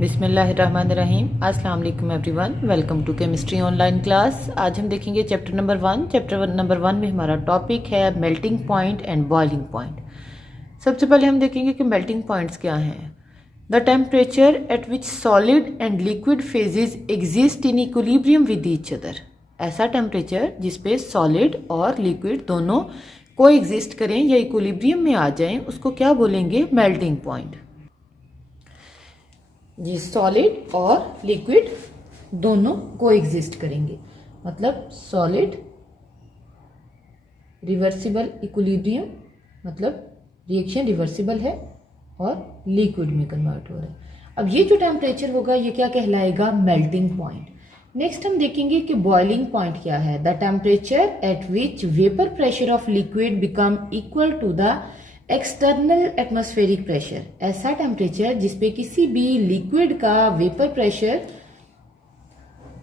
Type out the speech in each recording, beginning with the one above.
बिस्मिल्लाहिर्रहमानिर्रहीम। अस्सलाम वालेकुम everyone, welcome to chemistry online class. आज हम देखेंगे चैप्टर नंबर 1। चैप्टर नंबर 1 में हमारा टॉपिक है melting point and boiling point. सबसे पहले हम देखेंगे कि मेल्टिंग पॉइंट्स क्या हैं। The temperature at which solid and liquid phases exist in equilibrium with each other. ऐसा टेम्परेचर जिसपे सॉलिड और लिक्विड दोनों को एग्जिस्ट करें या इक्विलिब्रियम में आ जाएं, उसको क्या बोलेंगे? Melting point. जी, सॉलिड और लिक्विड दोनों को एग्जिस्ट करेंगे, मतलब सॉलिड रिवर्सिबल इक्विलिब्रियम, मतलब रिएक्शन रिवर्सिबल है और लिक्विड में कन्वर्ट हो रहा है। अब ये जो टेम्परेचर होगा ये क्या कहलाएगा? Melting point. नेक्स्ट हम देखेंगे कि बॉइलिंग पॉइंट क्या है। The temperature at which vapour pressure of liquid become equal to the external atmospheric pressure. ऐसा टेम्परेचर जिसपे किसी भी लिक्विड का वेपर प्रेशर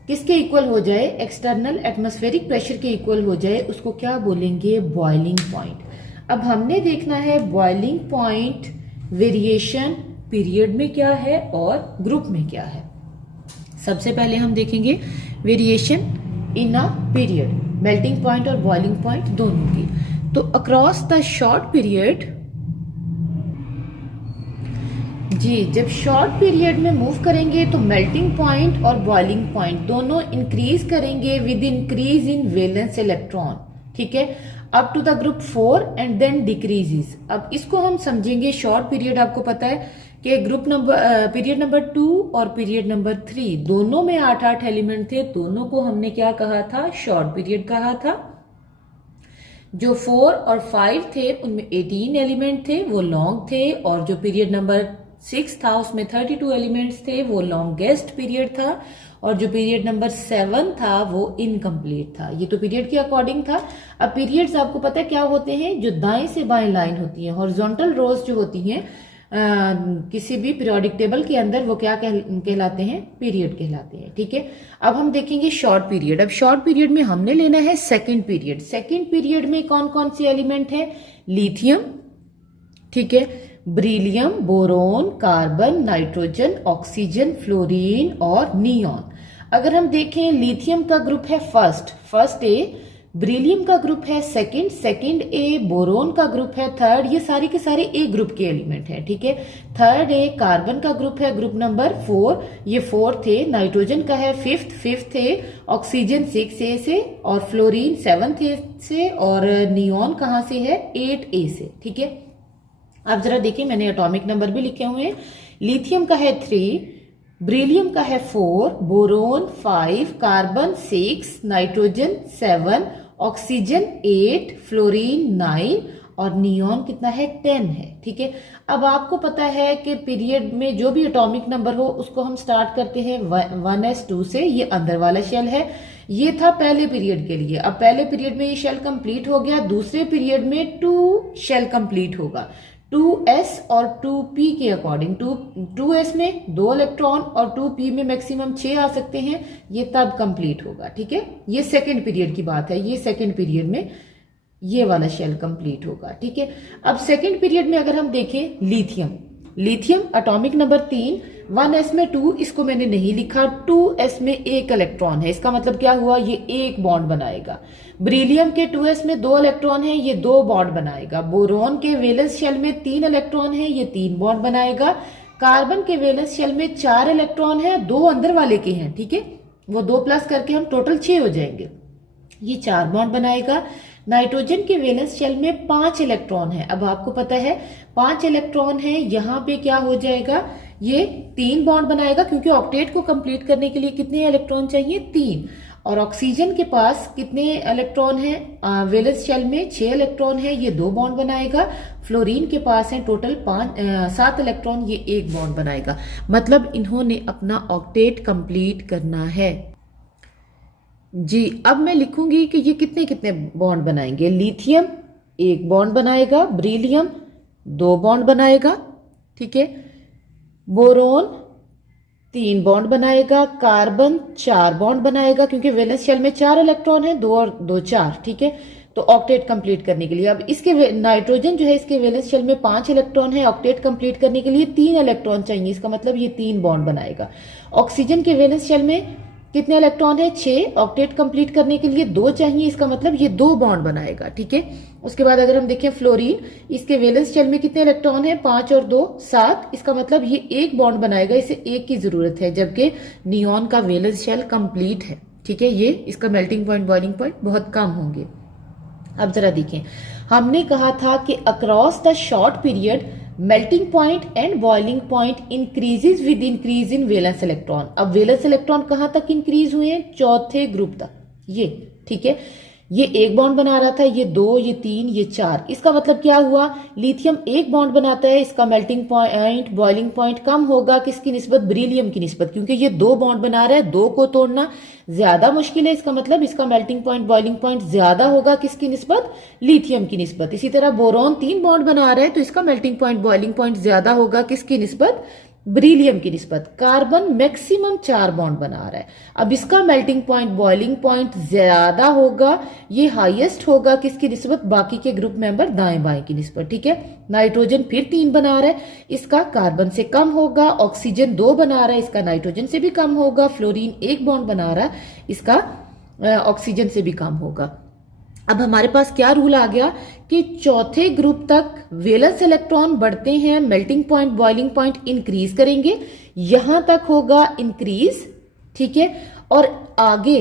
किसके इक्वल हो जाए? एक्सटर्नल एटमॉस्फेरिक प्रेशर के इक्वल हो जाए, उसको क्या बोलेंगे? Boiling point. अब हमने देखना है बॉइलिंग पॉइंट वेरिएशन पीरियड में क्या है और ग्रुप में क्या है। सबसे पहले हम देखेंगे variation in a period, melting point और बॉइलिंग पॉइंट दोनों की। तो अक्रॉस द शॉर्ट पीरियड, जी जब शॉर्ट पीरियड में मूव करेंगे तो मेल्टिंग पॉइंट और बॉइलिंग पॉइंट दोनों इंक्रीज करेंगे with increase in valence electron, ठीक है, up to the group 4 and then decreases. अब इसको हम समझेंगे शॉर्ट पीरियड। आपको पता है कि ग्रुप नंबर पीरियड नंबर 2 और पीरियड नंबर 3 दोनों में 8-8 एलिमेंट थे, दोनों को हमने क्या कहा था? शॉर्ट पीरियड कहा था। जो 4 और 5 थे उनमें 18 एलिमेंट थे, वो लॉन्ग थे, और जो पीरियड नंबर 6 था उसमें 32 एलिमेंट्स थे, वो लॉन्गेस्ट पीरियड था, और जो पीरियड नंबर 7 था वो इनकम्प्लीट था। ये तो पीरियड के अकॉर्डिंग था। अब पीरियड्स आपको पता है क्या होते हैं? जो दाएं से बाएं लाइन होती है, हॉरिजॉन्टल रोज जो होती हैं किसी भी पीरियोडिक टेबल के अंदर, वो क्या कहलाते हैं? पीरियड कहलाते हैं, ठीक है। अब हम देखेंगे शॉर्ट पीरियड। अब शॉर्ट पीरियड में हमने लेना है सेकंड पीरियड। सेकंड पीरियड में कौन कौन से एलिमेंट है? लिथियम, ठीक है, beryllium, boron, carbon, nitrogen, oxygen, fluorine और नियॉन। अगर हम देखें लिथियम का ग्रुप है फर्स्ट ए, ब्रिलियम का ग्रुप है सेकंड ए, बोरोन का ग्रुप है थर्ड। ये सारे के सारे ए ग्रुप के एलिमेंट हैं, ठीक है। थर्ड ए, कार्बन का ग्रुप है ग्रुप नंबर 4, ये 4th ए, नाइट्रोजन का है फिफ्थ ए, ऑक्सीजन 6 ए से, और फ्लोरीन 7th ए से, और नियॉन कहाँ से है? 8 ए से, ठीक है। आप जरा देखिए, मैंने एटॉमिक नंबर भी लिखे हुए हैं। लिथियम का है 3, ब्रिलियम का है 4, boron 5, carbon 6, nitrogen 7, oxygen 8, fluorine 9 और नियॉन कितना है? 10 है, ठीक है। अब आपको पता है कि पीरियड में जो भी एटॉमिक नंबर हो उसको हम स्टार्ट करते हैं 1s2 से। ये अंदर वाला शेल है, ये था पहले पीरियड के लिए। अब पहले पीरियड में ये शेल कंप्लीट हो गया, दूसरे पीरियड में 2 शेल कंप्लीट होगा 2s और 2p के अकॉर्डिंग। 2s में 2 इलेक्ट्रॉन और 2p में मैक्सिमम 6 आ सकते हैं, ये तब कंप्लीट होगा, ठीक है। ये सेकंड पीरियड की बात है, ये सेकंड पीरियड में ये वाला शेल कंप्लीट होगा, ठीक है। अब सेकंड पीरियड में अगर हम देखें लिथियम एटॉमिक नंबर 3, 1s में 2, इसको मैंने नहीं लिखा, 2s में 1 इलेक्ट्रॉन है, इसका मतलब क्या हुआ? ये 1 बॉन्ड बनाएगा। ब्रिलियम के 2s में 2 इलेक्ट्रॉन है, ये 2 बॉन्ड बनाएगा। बोरोन के वैलेंस शेल में 3 इलेक्ट्रॉन है, ये 3 बॉन्ड बनाएगा। कार्बन के वैलेंस शेल में 4 इलेक्ट्रॉन है, 2 अंदर वाले के हैं, ठीक है, वो 2 प्लस करके हम टोटल 6 हो जाएंगे, ये 4 बॉन्ड बनाएगा। नाइट्रोजन के वैलेंस शेल में 5 इलेक्ट्रॉन है। अब आपको पता है 5 इलेक्ट्रॉन है, यहाँ पे क्या हो जाएगा? ये 3 बॉन्ड बनाएगा, क्योंकि ऑक्टेट को कंप्लीट करने के लिए कितने इलेक्ट्रॉन चाहिए? 3। और ऑक्सीजन के पास कितने इलेक्ट्रॉन है? वैलेंस शेल में 6 इलेक्ट्रॉन है, ये 2 बॉन्ड बनाएगा। फ्लोरीन के पास है टोटल 7 इलेक्ट्रॉन, ये 1 बॉन्ड बनाएगा। मतलब इन्होंने अपना ऑक्टेट कंप्लीट करना है। जी, अब मैं लिखूंगी कि ये कितने कितने बॉन्ड बनाएंगे। लिथियम 1 बॉन्ड बनाएगा, ब्रिलियम 2 बॉन्ड बनाएगा, ठीक है, बोरोन 3 बॉन्ड बनाएगा, कार्बन 4 बॉन्ड बनाएगा, क्योंकि वैलेंस शेल में 4 इलेक्ट्रॉन है, 2 और 2 4, ठीक है। तो ऑक्टेट कंप्लीट करने के लिए अब इसके नाइट्रोजन जो है इसके वैलेंस शेल में 5 इलेक्ट्रॉन है, ऑक्टेट कंप्लीट करने के लिए 3 इलेक्ट्रॉन चाहिए, इसका मतलब ये 3 बॉन्ड बनाएगा। ऑक्सीजन के वैलेंस शेल में कितने इलेक्ट्रॉन है? 6, ऑक्टेट कंप्लीट करने के लिए 2 चाहिए, इसका मतलब ये 2 बॉन्ड बनाएगा। ठीक है, उसके बाद अगर हम देखें फ्लोरीन, इसके वैलेंस शेल में कितने इलेक्ट्रॉन है? 5 और 2 7, इसका मतलब ये 1 बॉन्ड बनाएगा, इसे 1 की जरूरत है, जबकि नियॉन का वैलेंस शेल कंप्लीट है। ठीक है, ये इसका मेल्टिंग पॉइंट बॉइलिंग पॉइंट बहुत कम होंगे। अब जरा देखें, हमने कहा था कि across the short period melting point and boiling point increases with increase in valence electron. अब वैलेंस इलेक्ट्रॉन कहां तक इंक्रीज हुए हैं? चौथे ग्रुप तक, ये ठीक है। ये 1 बॉन्ड बना रहा था, ये 2, ये 3, ये 4, इसका मतलब क्या हुआ? लिथियम 1 बॉन्ड बनाता है, इसका मेल्टिंग पॉइंट बॉइलिंग पॉइंट कम होगा, किसकी निस्बत? बेरिलियम की निस्बत, क्योंकि ये 2 बॉन्ड बना रहा है, 2 को तोड़ना ज्यादा मुश्किल है, इसका मतलब इसका मेल्टिंग पॉइंट बॉइलिंग पॉइंट ज्यादा होगा, किसकी निस्बत? लिथियम की निस्बत। इसी तरह बोरॉन 3 बॉन्ड बना रहा है, तो इसका मेल्टिंग पॉइंट बॉइलिंग पॉइंट ज्यादा होगा, किसकी निस्बत? बेरिलियम की निस्बत। कार्बन मैक्सिमम 4 बॉन्ड बना रहा है, अब इसका मेल्टिंग पॉइंट बॉइलिंग पॉइंट ज्यादा होगा, ये हाईएस्ट होगा, किसकी निस्बत? बाकी के ग्रुप मेंबर दाएं बाएं की निस्बत। ठीक है, नाइट्रोजन फिर 3 बना रहा है, इसका कार्बन से कम होगा। ऑक्सीजन 2 बना रहा है, इसका नाइट्रोजन से भी कम होगा। फ्लोरीन 1 बॉन्ड बना रहा है, इसका ऑक्सीजन से भी कम होगा। अब हमारे पास क्या रूल आ गया कि चौथे ग्रुप तक वैलेंस इलेक्ट्रॉन बढ़ते हैं, melting point boiling point increase करेंगे, यहां तक होगा इंक्रीज। ठीक है, और आगे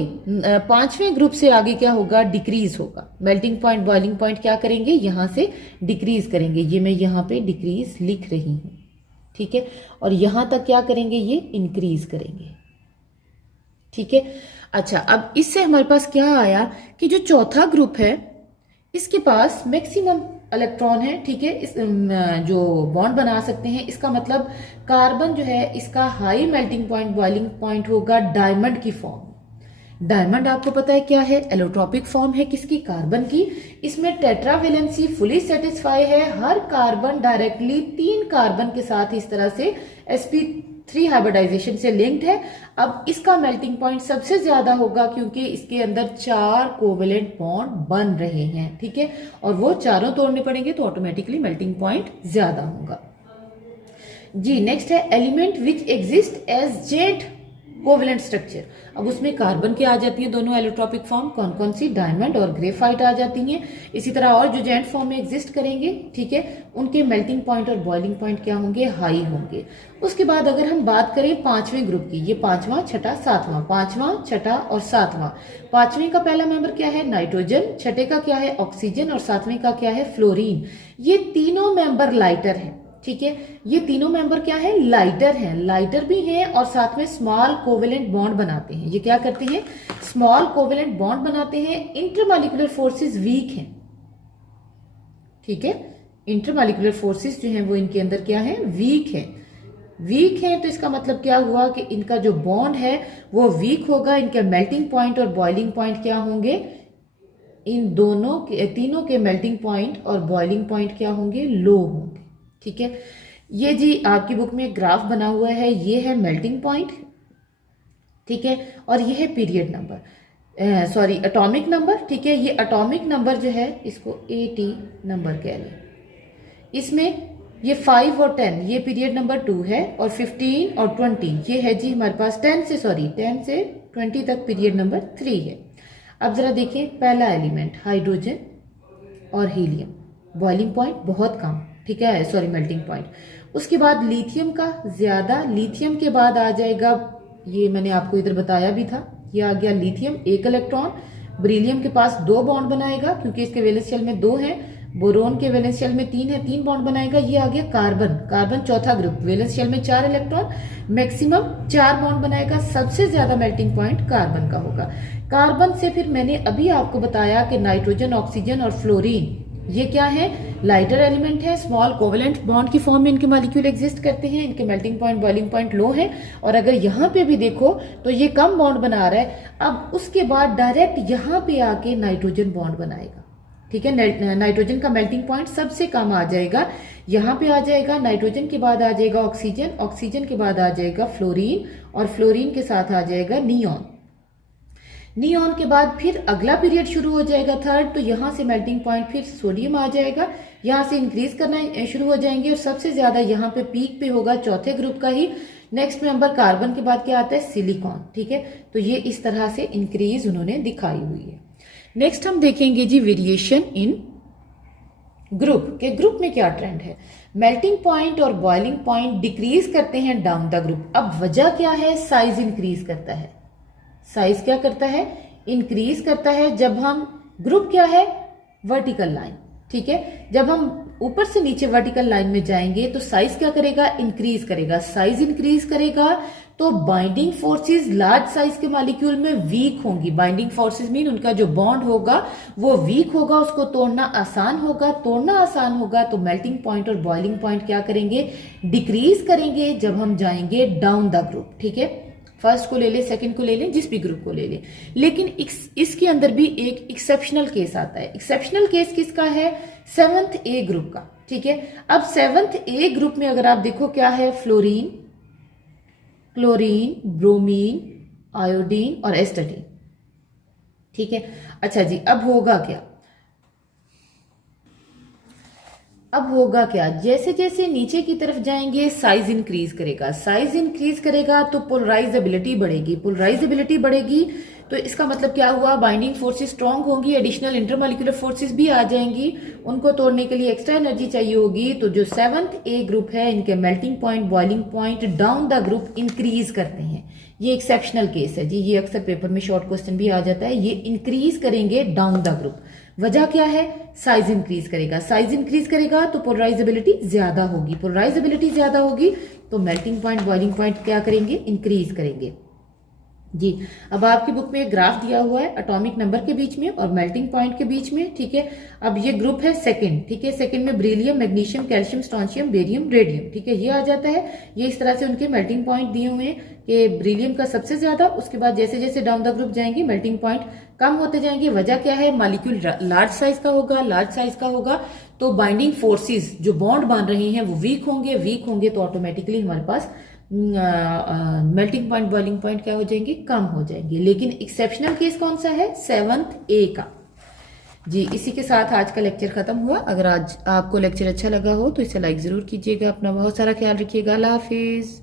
5वें ग्रुप से आगे क्या होगा? डिक्रीज होगा। मेल्टिंग पॉइंट बॉइलिंग पॉइंट क्या करेंगे? यहां से डिक्रीज करेंगे, ये मैं यहां पे डिक्रीज लिख रही हूं। ठीक है, और यहां तक क्या करेंगे? ये इंक्रीज करेंगे। ठीक है, अच्छा, अब इससे हमारे पास क्या आया कि जो चौथा ग्रुप है इसके पास मैक्सिमम इलेक्ट्रॉन है। ठीक है, इस जो बॉन्ड बना सकते हैं, इसका मतलब कार्बन जो है इसका high melting point boiling point होगा डायमंड की फॉर्म। डायमंड आपको पता है क्या है? एलोट्रोपिक फॉर्म है, किसकी? कार्बन की। इसमें टेट्रावेलेंसी फुली सेटिस्फाई है, हर कार्बन डायरेक्टली 3 कार्बन के साथ इस तरह से sp3 हाइब्रिडाइजेशन से लिंक्ड है। अब इसका मेल्टिंग पॉइंट सबसे ज्यादा होगा क्योंकि इसके अंदर 4 कोवेलेंट बॉन्ड बन रहे हैं। ठीक है, और वो चारों तोड़ने पड़ेंगे तो ऑटोमेटिकली मेल्टिंग पॉइंट ज्यादा होगा। जी, नेक्स्ट है element which exist as giant covalent structure. अब उसमें कार्बन के आ जाती हैं दोनों एलोट्रोपिक फॉर्म, कौन कौन सी? डायमंड और ग्रेफाइट आ जाती हैं। इसी तरह और जो जेंट फॉर्म में एग्जिस्ट करेंगे, ठीक है, उनके मेल्टिंग पॉइंट और बॉइलिंग पॉइंट क्या होंगे? हाई होंगे। उसके बाद अगर हम बात करें 5वें ग्रुप की, ये 5वां, छठा, 7वां, 5वां, छठा और 7वां। 5वें का पहला मेंबर क्या है? नाइट्रोजन। छठे का क्या है? ऑक्सीजन। और 7वें का क्या है? फ्लोरीन। ये तीनों मेंबर लाइटर हैं। ठीक है, ये तीनों मेंबर क्या है? लाइटर हैं, लाइटर भी हैं और साथ में स्मॉल कोवेलेंट बॉन्ड बनाते हैं। ये क्या करते हैं? स्मॉल कोवेलेंट बॉन्ड बनाते हैं। इंटरमॉलिक्यूलर फोर्सेस वीक हैं। ठीक है, इंटरमॉलिक्यूलर फोर्सेस जो हैं वो इनके अंदर क्या है? वीक है। वीक है तो इसका मतलब क्या हुआ कि इनका जो बॉन्ड है वो वीक होगा। इनके मेल्टिंग पॉइंट और बॉइलिंग पॉइंट क्या होंगे? इन दोनों के, तीनों के मेल्टिंग पॉइंट और बॉइलिंग पॉइंट क्या होंगे? लो होंगे। ठीक है, ये जी आपकी बुक में ग्राफ बना हुआ है, ये है मेल्टिंग पॉइंट। ठीक है, और ये है period number, sorry atomic number. ठीक है, ये एटॉमिक नंबर जो है इसको AT नंबर कह लें। इसमें ये 5 और 10 ये पीरियड नंबर 2 है, और 15 और 20 ये है जी हमारे पास 10 से 20 तक पीरियड नंबर 3 है। अब जरा देखें, पहला एलिमेंट हाइड्रोजन और हीलियम, बॉइलिंग पॉइंट बहुत कम। ठीक है, सॉरी मेल्टिंग पॉइंट। उसके बाद लिथियम का ज्यादा, लिथियम के बाद आ जाएगा, ये मैंने आपको इधर बताया भी था, ये आ गया लिथियम 1 इलेक्ट्रॉन। बेरिलियम के पास 2 बॉन्ड बनाएगा क्योंकि इसके वैलेंस शेल में 2 है। बोरोन के वैलेंस शेल में 3 है, 3 बॉन्ड बनाएगा। ये आ गया कार्बन, कार्बन चौथा ग्रुप, वैलेंस शेल में 4 इलेक्ट्रॉन, मैक्सिमम 4 बॉन्ड बनाएगा। सबसे ज्यादा मेल्टिंग पॉइंट कार्बन का होगा। कार्बन से फिर मैंने अभी आपको बताया कि नाइट्रोजन, ऑक्सीजन और फ्लोरीन ये क्या है? लाइटर एलिमेंट है, स्मॉल कोवेलेंट बॉन्ड की फॉर्म में इनके मॉलिक्यूल एग्जिस्ट करते हैं। इनके मेल्टिंग पॉइंट बॉइलिंग पॉइंट लो है, और अगर यहाँ पे भी देखो तो ये कम बॉन्ड बना रहा है। अब उसके बाद डायरेक्ट यहाँ पे आके नाइट्रोजन बॉन्ड बनाएगा। ठीक है, नाइट्रोजन का मेल्टिंग पॉइंट सबसे कम आ जाएगा, यहाँ पे आ जाएगा। नाइट्रोजन के बाद आ जाएगा ऑक्सीजन, ऑक्सीजन के बाद आ जाएगा फ्लोरीन, और फ्लोरीन के साथ आ जाएगा नियॉन। नियॉन के बाद फिर अगला पीरियड शुरू हो जाएगा थर्ड, तो यहाँ से मेल्टिंग पॉइंट फिर सोडियम आ जाएगा, यहाँ से इंक्रीज करना शुरू हो जाएंगे और सबसे ज्यादा यहाँ पे पीक पे होगा चौथे ग्रुप का ही। नेक्स्ट नंबर कार्बन के बाद क्या आता है, सिलिकॉन। ठीक है, तो ये इस तरह से इंक्रीज उन्होंने दिखाई हुई है। नेक्स्ट हम देखेंगे जी वेरिएशन इन ग्रुप के ग्रुप में क्या ट्रेंड है। मेल्टिंग पॉइंट और बॉइलिंग पॉइंट डिक्रीज करते हैं डाउन द ग्रुप। अब वजह क्या है, साइज इंक्रीज करता है। साइज क्या करता है, इंक्रीज करता है। जब हम ग्रुप क्या है, वर्टिकल लाइन। ठीक है, जब हम ऊपर से नीचे वर्टिकल लाइन में जाएंगे तो साइज क्या करेगा, इंक्रीज करेगा। साइज इंक्रीज करेगा तो बाइंडिंग फोर्सेस लार्ज साइज के मॉलिक्यूल में वीक होंगी। बाइंडिंग फोर्सेस मीन उनका जो बॉन्ड होगा वो वीक होगा, उसको तोड़ना आसान होगा। तोड़ना आसान होगा तो मेल्टिंग पॉइंट और बॉइलिंग पॉइंट क्या करेंगे, डिक्रीज करेंगे जब हम जाएंगे डाउन द ग्रुप। ठीक है, फर्स्ट को ले ले, सेकंड को ले ले, जिस भी ग्रुप को ले ले। लेकिन इसके अंदर भी एक एक्सेप्शनल केस आता है। एक्सेप्शनल केस किसका है, 7th ए ग्रुप का। ठीक है, अब 7th ए ग्रुप में अगर आप देखो क्या है, फ्लोरीन, क्लोरीन, ब्रोमीन, आयोडीन और एस्टाटीन। ठीक है, अच्छा जी, अब होगा क्या, अब होगा क्या, जैसे जैसे नीचे की तरफ जाएंगे साइज इंक्रीज करेगा। साइज इंक्रीज करेगा तो पोलराइजेबिलिटी बढ़ेगी। पोलराइजेबिलिटी बढ़ेगी तो इसका मतलब क्या हुआ, बाइंडिंग फोर्सेस स्ट्रांग होंगी, एडिशनल इंटरमॉलिक्यूलर फोर्सेस भी आ जाएंगी। उनको तोड़ने के लिए एक्स्ट्रा एनर्जी चाहिए होगी। तो जो 7th ए ग्रुप है, इनके melting point, boiling point down the group increase करते हैं। ये एक्सेप्शनल केस है जी, ये अक्सर पेपर में शॉर्ट क्वेश्चन भी आ जाता है। ये इंक्रीज करेंगे डाउन द ग्रुप। वजह क्या है, साइज इंक्रीज करेगा। साइज इंक्रीज करेगा तो पोलराइजेबिलिटी ज्यादा होगी। पोलराइजेबिलिटी ज्यादा होगी तो मेल्टिंग पॉइंट, बॉइलिंग पॉइंट क्या करेंगे, इंक्रीज करेंगे जी। अब आपकी बुक में एक ग्राफ दिया हुआ है एटॉमिक नंबर के बीच में और मेल्टिंग पॉइंट के बीच में। ठीक है, अब ये ग्रुप है सेकंड। ठीक है, सेकंड में beryllium, magnesium, calcium, strontium, barium, radium. ठीक है, ये आ जाता है। ये इस तरह से उनके मेल्टिंग पॉइंट दिए हुए हैं कि ब्रिलियम का सबसे ज्यादा, उसके बाद जैसे जैसे डाउन द ग्रुप जाएंगे मेल्टिंग पॉइंट कम होते जाएंगे। वजह क्या है, मॉलिक्यूल लार्ज साइज का होगा। लार्ज साइज का होगा तो बाइंडिंग फोर्सेस जो बॉन्ड बांध रहे हैं वो वीक होंगे। वीक होंगे तो ऑटोमेटिकली हमारे पास मेल्टिंग पॉइंट, बॉइलिंग पॉइंट क्या हो जाएंगे, कम हो जाएंगे। लेकिन एक्सेप्शनल केस कौन सा है, 7th ए का जी। इसी के साथ आज का लेक्चर खत्म हुआ। अगर आज आपको लेक्चर अच्छा लगा हो तो इसे लाइक जरूर कीजिएगा। अपना बहुत सारा ख्याल रखिएगा। अल्लाह हाफिज।